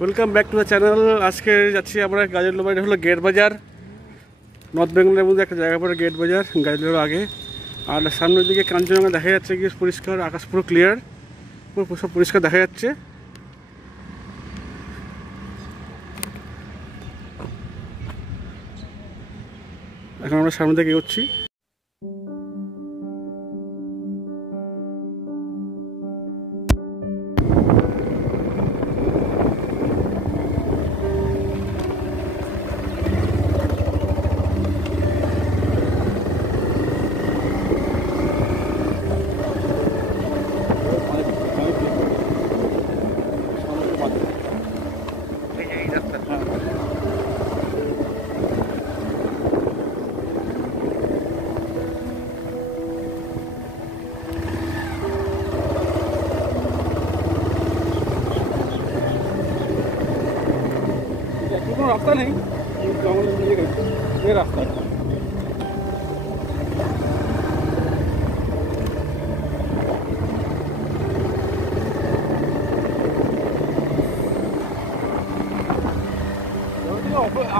Welcome back to the channel. আজকে যাচ্ছি আমরা গাজলডোবা। এটা হলো গেট বাজার, নর্থ বেঙ্গলের মধ্যে একটা জায়গা পড়ে গেট বাজার, গাজলডোবার আগে। আর সামনের দিকে কাঞ্চনজঙ্ঘা দেখা যাচ্ছে, কি পরিষ্কার, আকাশ পুরো ক্লিয়ার, পুরো সব পরিষ্কার দেখা যাচ্ছে। এখন আমরা সামনে দিকে এগোচ্ছি। কোনো রাস্তা নেই, জঙ্গলের দিকে গেছে এই রাস্তা।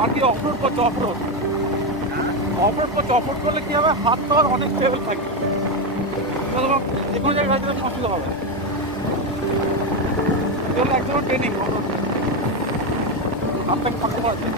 আর কি অফরোড করছে, অফরোড করলে কি হবে, হাত তো অনেক স্টেবল থাকে, যে কোনো জায়গায় রাখতে অসুবিধা হবে। একদম ট্রেনিং হাতটাকে থাকতে পারছে।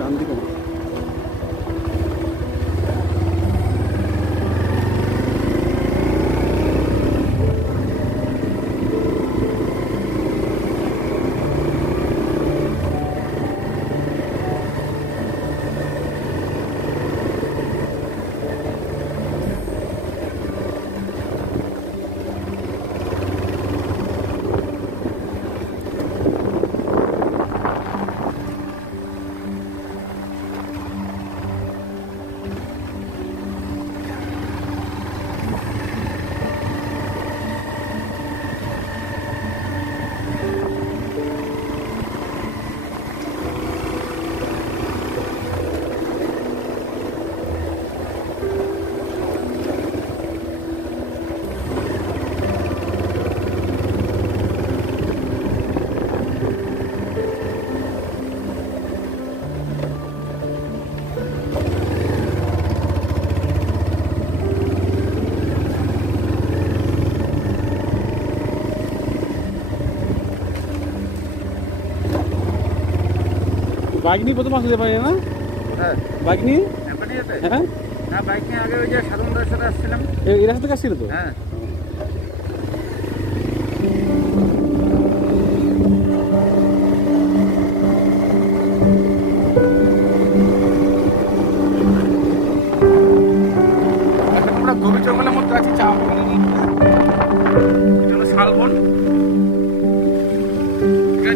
ডান দিকে বাইক নিয়ে প্রথম আসতে পারি না। হ্যাঁ, বাইক নিয়ে। হ্যাঁ, না বাইক নিয়ে আগে ওই যে সাধারণদের সাথে আসছিলাম, এই রাস্তা থেকে আসছিল তো। হ্যাঁ, এখন আমরা গভীর জঙ্গলের মধ্যে আছি। চা শালবন,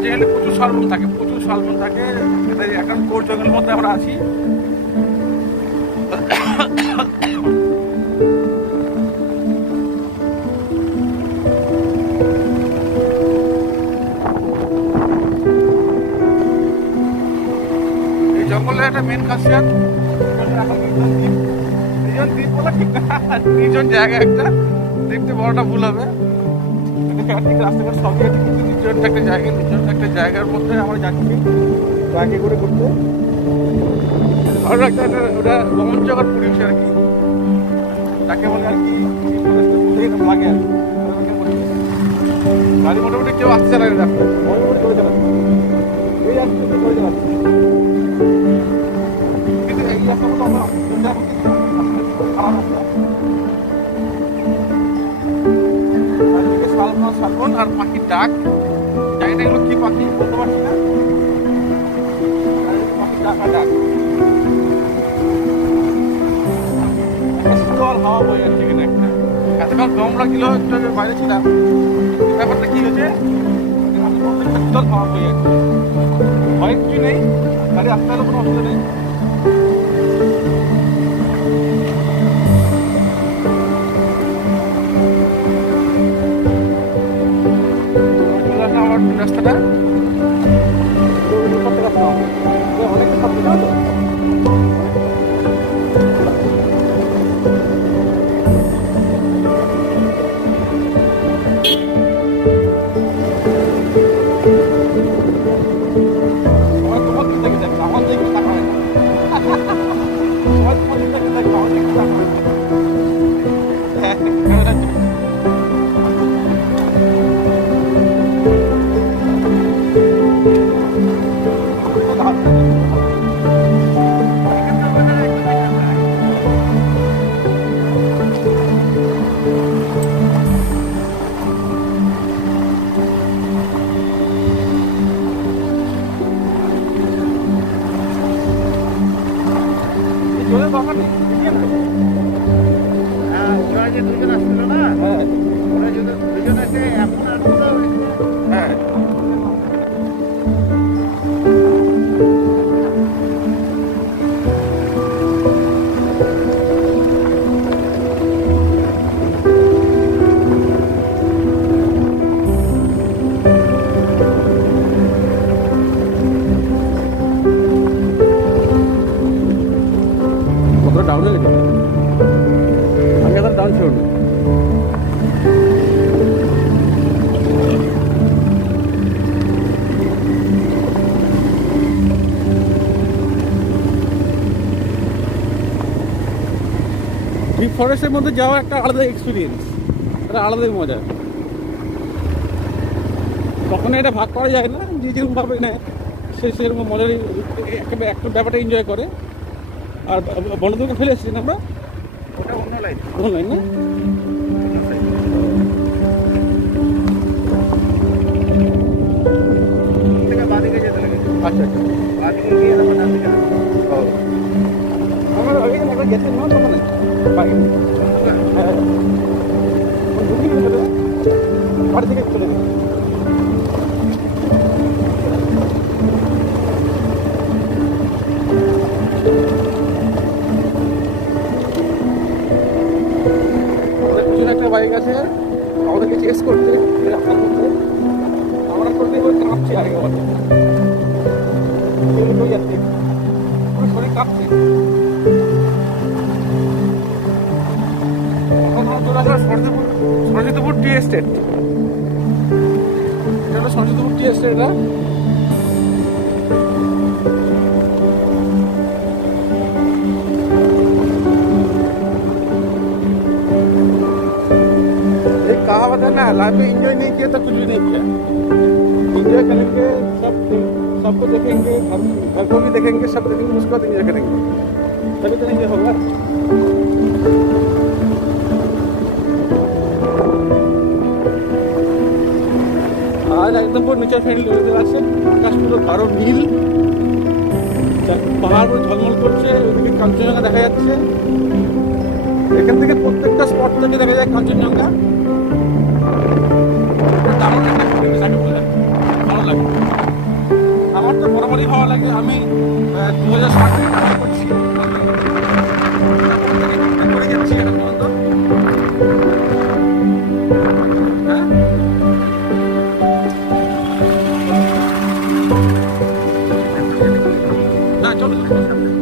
যেখানে প্রচুর শালবন থাকে, এখন কোর জঙ্গলের মধ্যে আমরা আছি। এই জঙ্গলের একটা মেন খাসিয়াত, দ্বীপ বলা ঠিক না, নির্জন জায়গা একটা, দেখতে বড়টা ভুল হবে। রাস্তাঘাট সবই আছে, কিন্তু নির্জন একটা জায়গার মধ্যে আমরা যাচ্ছি বাইকে করে ঘুরতে। ভালো একটা ওটা রোমাঞ্চকর পরিবেশ আর কি, তাকে বলে আর কি লাগে আর কি। গাড়ি মোটামুটি কেউ আসছে না রাস্তায়, মোটামুটি করে চালাচ্ছে, এই আসছে করে চালাচ্ছে। ডাক, জানি না এগুলো কি পাখি বলতে পারছি না, পাখি ডাকা ডাক। শীতল হাওয়া বয়ে যাচ্ছে এখানে একটা, এতক্ষণ গরম লাগছিল, একটু আগে বাইরে ছিলাম, ব্যাপারটা কি হয়েছে, শীতল হাওয়া বয়ে যাচ্ছে, ভয় কিছু নেই, খালি আসতে হলে কোনো অসুবিধা নেই। আমার রাস্তাটা অনেকটা সব দিলাম তো। ডাউন হয়ে গেছে, আমি এখন ডাউন ছিল না। ডিপ ফরেস্টের মধ্যে যাওয়া একটা আলাদা এক্সপিরিয়েন্স, একটা আলাদাই মজা। কখনো এটা ভাগ করা যায় না, যে যেরকম ভাবে নেয় সে সেরকম মজার একটা ব্যাপারটা এনজয় করে। আর বনদুর্গে ফেলে এসেছি আমরা, ওটা অন্য লাইন, অন্য লাইন না, আচ্ছা আচ্ছা, আমরা একবার গেছিলাম না তখন বাড়ি থেকে চলে যাই। একটা বাইক আছে, আমাদেরকে চেস করতে, আমরা করতে কাঁপছি আগে যাচ্ছে, শরীর কাঁপছে। সরজিতপুর টি এস্টেট, এটা হলো সরজিতপুর টি এস্টেট। এটা कहावत है ना, लाइफ में एंजॉय नहीं किया तो कुछ भी नहीं किया। एंजॉय करेंगे, सबको देखेंगे, घर को भी देखेंगे, सब देखेंगे, उसके बाद एंजॉय करेंगे, तभी तो एंजॉय होगा। आज एकदम পুরো নেচার ফ্রেন্ডলি ওয়েদার আছে, আকাশ পুরো গাঢ় নীল, পাহাড় পুরো ঝলমল করছে, ওইদিকে কাঞ্চনজঙ্ঘা দেখা যাচ্ছে। এখান থেকে প্রত্যেকটা স্পট থেকে দেখা যায় কাঞ্চনজঙ্ঘা। ভালো লাগে, আমার তো বরাবরই ভালো লাগে। আমি 2007 থেকে ট্রাই করছি, করে যাচ্ছি এখন পর্যন্ত। হ্যাঁ, না চলো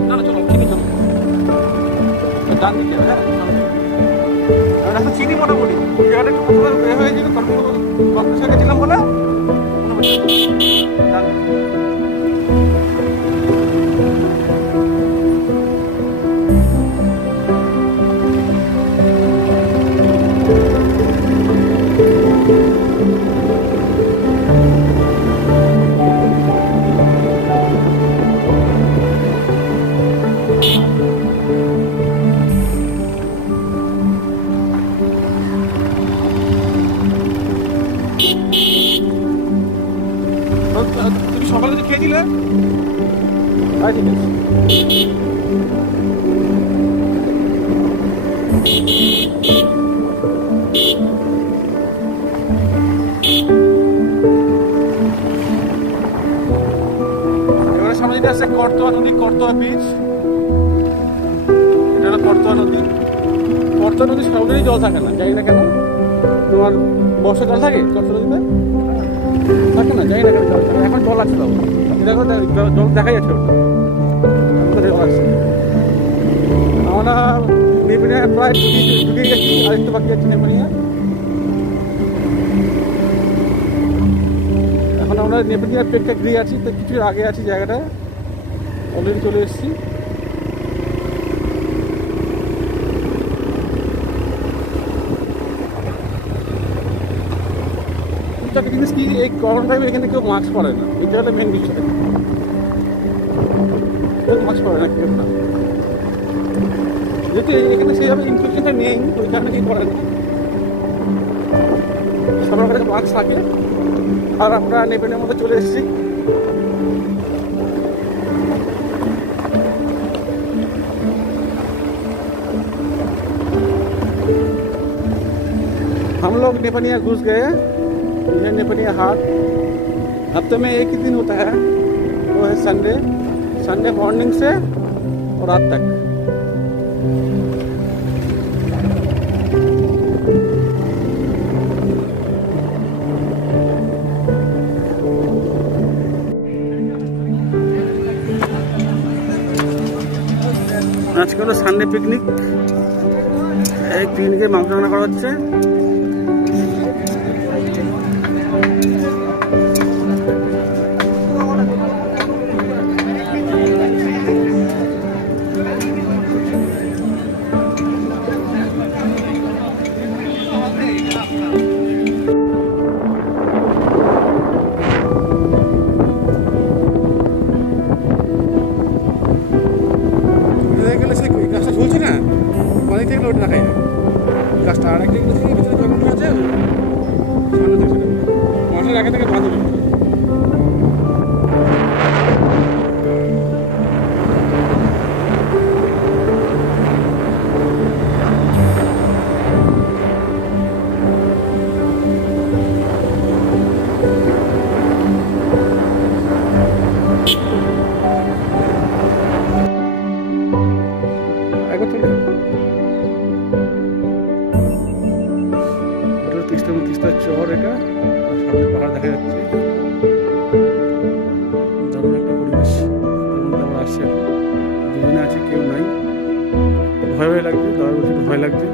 না চলো চিনি, চলো ডান দিকে। হ্যাঁ রাস্তা চিনি মোটামুটি, জায়গাটা একটু প্রথমে বের হয়েছিল, কম্পিউটার গেছিলাম বলে ঠিক আছে। এবারে সামনে যেটা আছে করতোয়া নদী, করতোয়া বিচ। এটা হলো করতোয়া নদী। করতোয়া নদী সবদিনই জল থাকে না, জানি না কেন। তোমার বর্ষাকাল থাকে করতোয়া নদীতে, থাকে না, জানি না কেন জল থাকে। এখন জল আছে, তাও দেখো জল দেখা যাচ্ছে, ওটা জল আছে। আমরা নেপানিয়া প্রায় ঢুকে গেছি, আরেকটু বাকি আছে নেপানিয়া। এখন আমরা নেপানিয়ার প্রেক্ষাগৃহে আছি, তো কিছু আগে আছি জায়গাটা, অলরেডি চলে এসেছি। একটা জিনিস কি, এই গরম টাইমে এখানে কেউ মাস্ক পরে না, এটা হলো মেন বিষয়। কেউ মাস্ক পরে না, কেউ না, যেহেতু এখানে সেইভাবে ইনফেকশনটা নেই, ওই কারণে কি করে না, সবার কাছে মাস্ক থাকে। আর আমরা নেপালের মধ্যে চলে এসেছি। हम लोग नेपानिया घुस गए। ये नेपानिया हाट हफ्ते में एक ही दिन होता है, वो है संडे। संडे मॉर्निंग से और रात तक। আজকে হলো সানডে পিকনিক। এই পিকনিকে মাংস রান্না করা হচ্ছে। গাছটা ঝুলছে না, অনেক থেকে ওটা রাখা যায় গাছটা। আর একটা ভিতরে জঙ্গল আছে, সামনে থেকে মাসের আগে থেকে বাঁধবে। তিস্তার চর এটা, সামনে পাহাড় দেখা যাচ্ছে। দারুণ একটা পরিবেশ। আমরা আসছি, দুজনে আছে, কেউ নাই, ভয় লাগছে। দাঁড়া বলছি, ভয় লাগছে।